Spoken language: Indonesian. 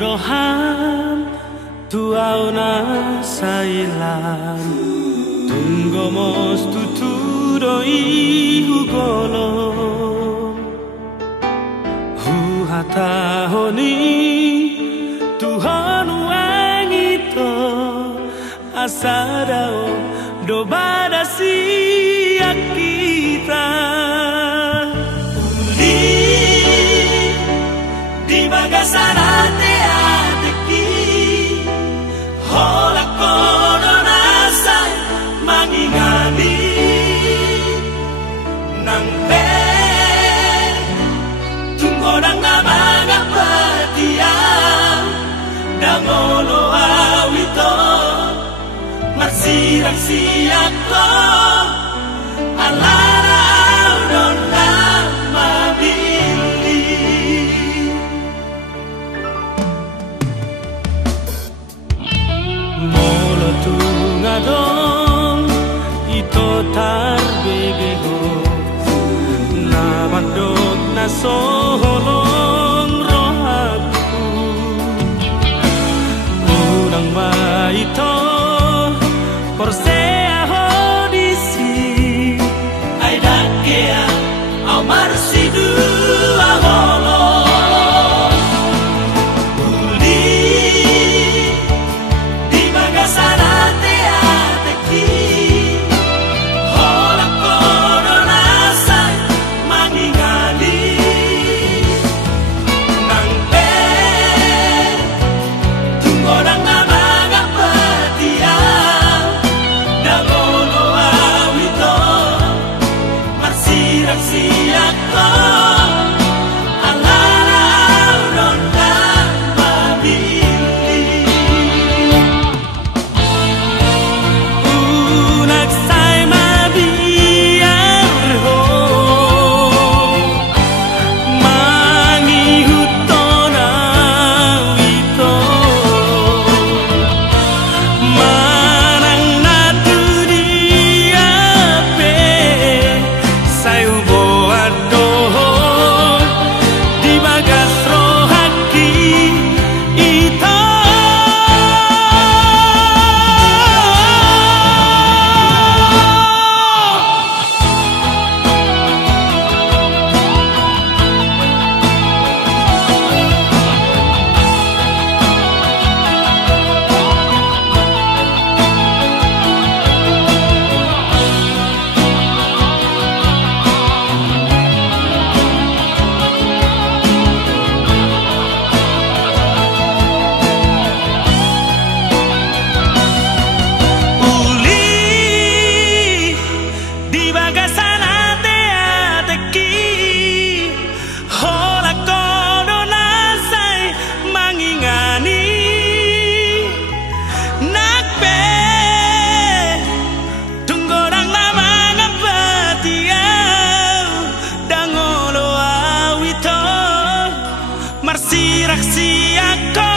Roham tuau na sailan tunggo mos tuturo ihugolo hu hata honi Tuhan wangito asadao do badasi kita di bagasarate ateki hola kono nasay mangingani nang pe tunggo nang mga patiang dangolo awito marsirang siyak ko alaraw don lang mabili molo tungadong ito tarbegeho namadog na solong rohagku unang maito por sea hodisi ay dakea au marsidu aholo uli di bagasarate ateki hola kono nasay mangingali nang pe tunggo nang mga patiang dangolo awito marsirang siyak ko alaraw don lang mabili unagsay mabiyar ho mangihuto na wito manang naturiape sayo boado di bagas rohaki ito uli di bagasarate ateki hola kono nasay mangingani nakpe tunggo nang mga patiaw dangolo awito marsirak siyak ko